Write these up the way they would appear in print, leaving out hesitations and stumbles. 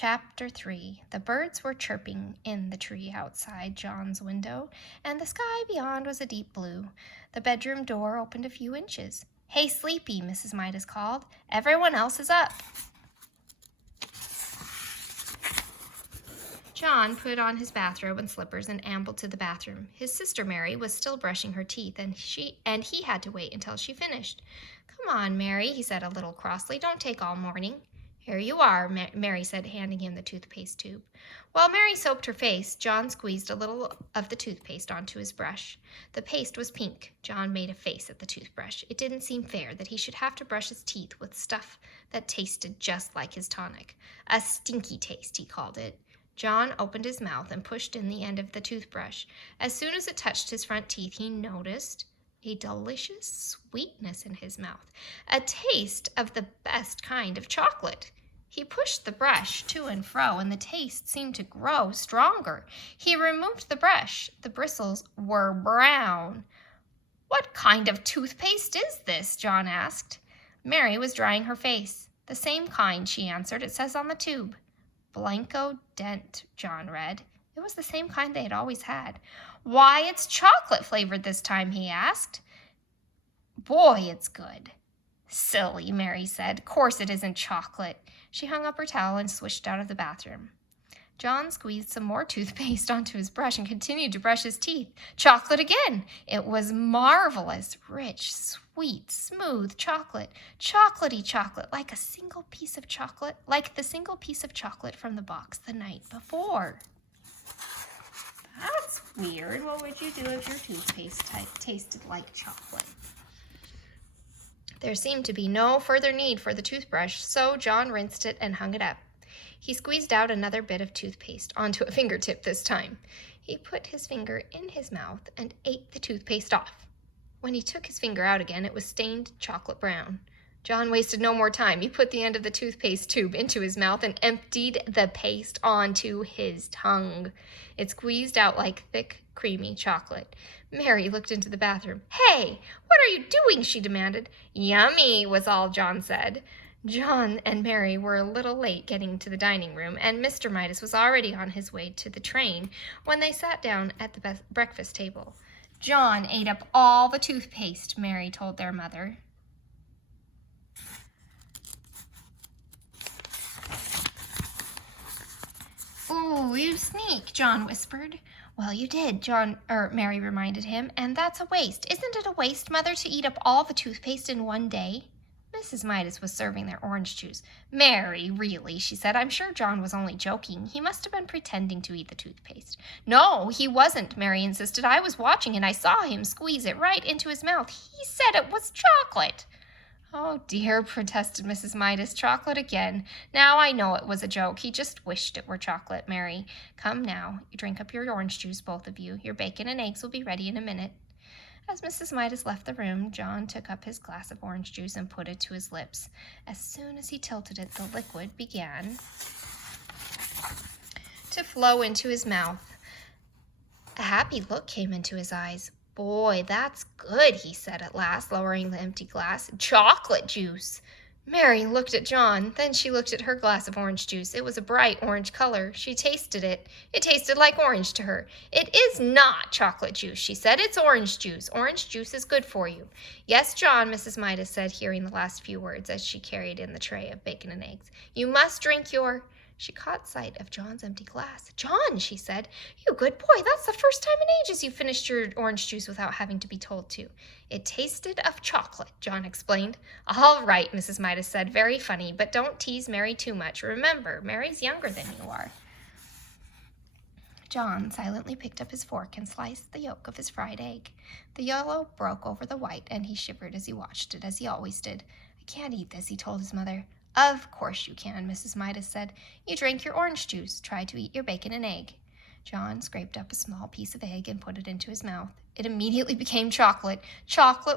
Chapter 3. The birds were chirping in the tree outside John's window, and the sky beyond was a deep blue. The bedroom door opened a few inches. "Hey, Sleepy," Mrs. Midas called. "Everyone else is up." John put on his bathrobe and slippers and ambled to the bathroom. His sister Mary was still brushing her teeth, and he had to wait until she finished. "Come on, Mary," he said a little crossly. "Don't take all morning." "Here you are," Mary said, handing him the toothpaste tube. While Mary soaped her face, John squeezed a little of the toothpaste onto his brush. The paste was pink. John made a face at the toothbrush. It didn't seem fair that he should have to brush his teeth with stuff that tasted just like his tonic. A stinky taste, he called it. John opened his mouth and pushed in the end of the toothbrush. As soon as it touched his front teeth, he noticed a delicious sweetness in his mouth, a taste of the best kind of chocolate. He pushed the brush to and fro, and the taste seemed to grow stronger. He removed the brush. The bristles were brown. "What kind of toothpaste is this?" John asked. Mary was drying her face. "The same kind," she answered. "It says on the tube." "Blanco Dent," John read. It was the same kind they had always had. "Why, it's chocolate flavored this time," he asked. "Boy, it's good." "Silly," Mary said. "Course it isn't chocolate." She hung up her towel and swished out of the bathroom. John squeezed some more toothpaste onto his brush and continued to brush his teeth. Chocolate again! It was marvelous, rich, sweet, smooth chocolate. Chocolatey chocolate, like the single piece of chocolate from the box the night before. That's weird. What would you do if your toothpaste tasted like chocolate? There seemed to be no further need for the toothbrush, so John rinsed it and hung it up. He squeezed out another bit of toothpaste onto a fingertip this time. He put his finger in his mouth and ate the toothpaste off. When he took his finger out again, it was stained chocolate brown. John wasted no more time. He put the end of the toothpaste tube into his mouth and emptied the paste onto his tongue. It squeezed out like thick, creamy chocolate. Mary looked into the bathroom. "Hey, what are you doing?" she demanded. "Yummy," was all John said. John and Mary were a little late getting to the dining room, and Mr. Midas was already on his way to the train when they sat down at the breakfast table. "John ate up all the toothpaste," Mary told their mother. "Ooh, you sneak," John whispered. "Well, you did," Mary reminded him, "and that's a waste. Isn't it a waste, Mother, to eat up all the toothpaste in one day?" Mrs. Midas was serving their orange juice. "Mary, really," she said. "I'm sure John was only joking. He must have been pretending to eat the toothpaste." "No, he wasn't," Mary insisted. "I was watching and I saw him squeeze it right into his mouth. He said it was chocolate." "Oh, dear," protested Mrs. Midas. "Chocolate again. Now I know it was a joke. He just wished it were chocolate, Mary. Come now, you drink up your orange juice, both of you. Your bacon and eggs will be ready in a minute." As Mrs. Midas left the room, John took up his glass of orange juice and put it to his lips. As soon as he tilted it, the liquid began to flow into his mouth. A happy look came into his eyes. "Boy, that's good," he said at last, lowering the empty glass. "Chocolate juice." Mary looked at John. Then she looked at her glass of orange juice. It was a bright orange color. She tasted it. It tasted like orange to her. "It is not chocolate juice," she said. "It's orange juice. Orange juice is good for you." "Yes, John," Mrs. Midas said, hearing the last few words as she carried in the tray of bacon and eggs. "You must drink your—" She caught sight of John's empty glass. "John," she said, "you good boy, that's the first time in ages you finished your orange juice without having to be told to." "It tasted of chocolate," John explained. "All right," Mrs. Midas said, "very funny, but don't tease Mary too much. Remember, Mary's younger than you are." John silently picked up his fork and sliced the yolk of his fried egg. The yellow broke over the white, and he shivered as he watched it, as he always did. "I can't eat this," he told his mother. "Of course you can," Mrs. Midas said. "You drank your orange juice. Try to eat your bacon and egg." John scraped up a small piece of egg and put it into his mouth. It immediately became chocolate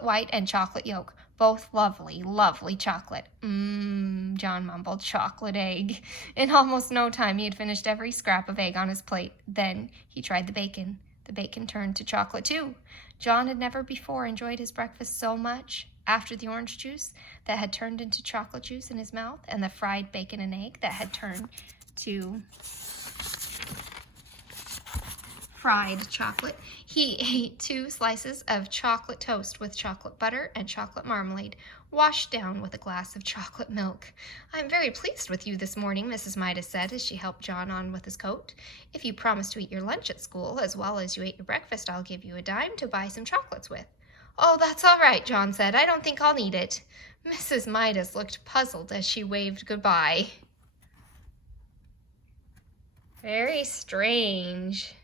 white and chocolate yolk. Both lovely, lovely chocolate. John mumbled, "chocolate egg." In almost no time he had finished every scrap of egg on his plate. Then he tried the bacon. The bacon turned to chocolate too. John had never before enjoyed his breakfast so much. After the orange juice that had turned into chocolate juice in his mouth, and the fried bacon and egg that had turned to fried chocolate. He ate 2 slices of chocolate toast with chocolate butter and chocolate marmalade, washed down with a glass of chocolate milk. "I'm very pleased with you this morning," Mrs. Midas said as she helped John on with his coat. "If you promise to eat your lunch at school as well as you ate your breakfast, I'll give you a dime to buy some chocolates with." "Oh, that's all right," John said. "I don't think I'll need it." Mrs. Midas looked puzzled as she waved goodbye. Very strange.